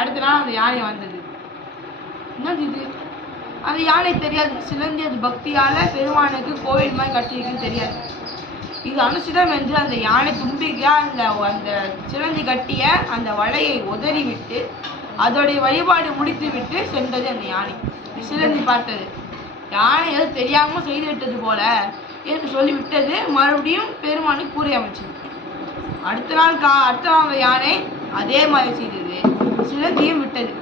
அடுத்த நாள் அந்த யானை வந்தது. என்னது இது? அந்த யானை தெரியாது. சிலந்தி அது பக்தியால பெருமானுக்கு கோவில் மாதிரி கட்டியிருக்குன்னு தெரியாது. இது அனுசிதம் என்று அந்த யானை தும்பிக்கையா அந்த சிலந்தி கட்டிய அந்த வலையை உதறி விட்டு அதோடைய வழிபாடு முடித்து விட்டு சென்றது அந்த யானை. சிலந்தி பார்த்தது, யானை ஏதோ தெரியாம செய்து விட்டது போல என்று சொல்லிவிட்டது. மறுபடியும் பெருமானுக்கு கூரை அமைச்சது. அடுத்த நாள் அந்த யானை அதே மாதிரி செய்தது. சிலந்தியும் விட்டது.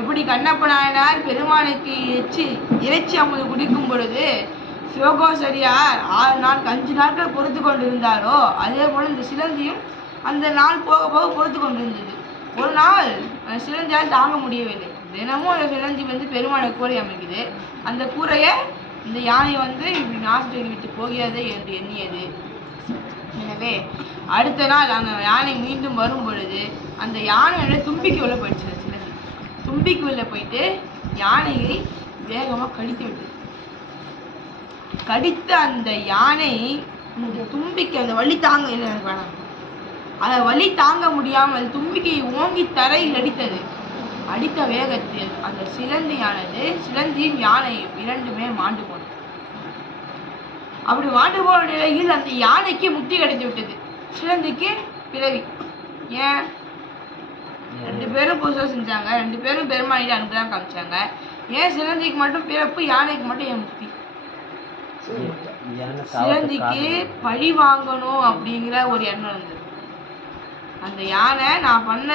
எப்படி கண்ணப்ப நாயனார் பெருமானுக்கு இறைச்சி அமுது குடிக்கும் பொழுது சிவகோசரியார் 5 நாட்கள் பொறுத்து கொண்டிருந்தாரோ அதே போல இந்த சிலந்தியும் அந்த நாள் போக போக பொறுத்து கொண்டிருந்தது. ஒரு நாள் சிலந்தியால் தாங்க முடியவில்லை. தினமும் அந்த சிலந்தி பெருமானுக்கு கூரை அமைக்குது. அந்த கூரையை இந்த யானை இப்படி நாசத்தை விட்டு போகிறதே என்று எண்ணியது. எனவே அடுத்த நாள் அந்த யானை மீண்டும் வரும் பொழுது அந்த யானையோட தும்பிக்கு உள்ள போயிடுச்சு. சிலந்தி தும்பிக்கு உள்ள போயிட்டு யானையை வேகமாக கடித்து விட்டது. கடித்த அந்த யானை இந்த தும்பிக்கு அந்த வலி தாங்க இல்லை, எனக்கு வேணாம், அதை வலி தாங்க முடியாமல் தும்பிக்கை ஓங்கி தரையில் அடித்தது. அடித்த வேகத்தில் அந்த சிலந்தியும் யானையும் இரண்டுமே மாண்டு போனது. அப்படி மாண்டு போன நிலையில் அந்த யானைக்கு முக்தி கிடைத்து விட்டது, சிலந்திக்கு பிறவி. ஏன்? 2 பேரும் புதுசாக செஞ்சாங்க, 2 பேரும் பெருமானிட அனுப்பதான் காமிச்சாங்க. ஏன் சிலந்திக்கு மட்டும் பிறப்பு, யானைக்கு மட்டும் ஏன் முக்தி? சிலந்திக்கு பழி வாங்கணும் அப்படிங்கிற ஒரு எண்ணம் இருந்தது. அந்த யானை நான் பண்ண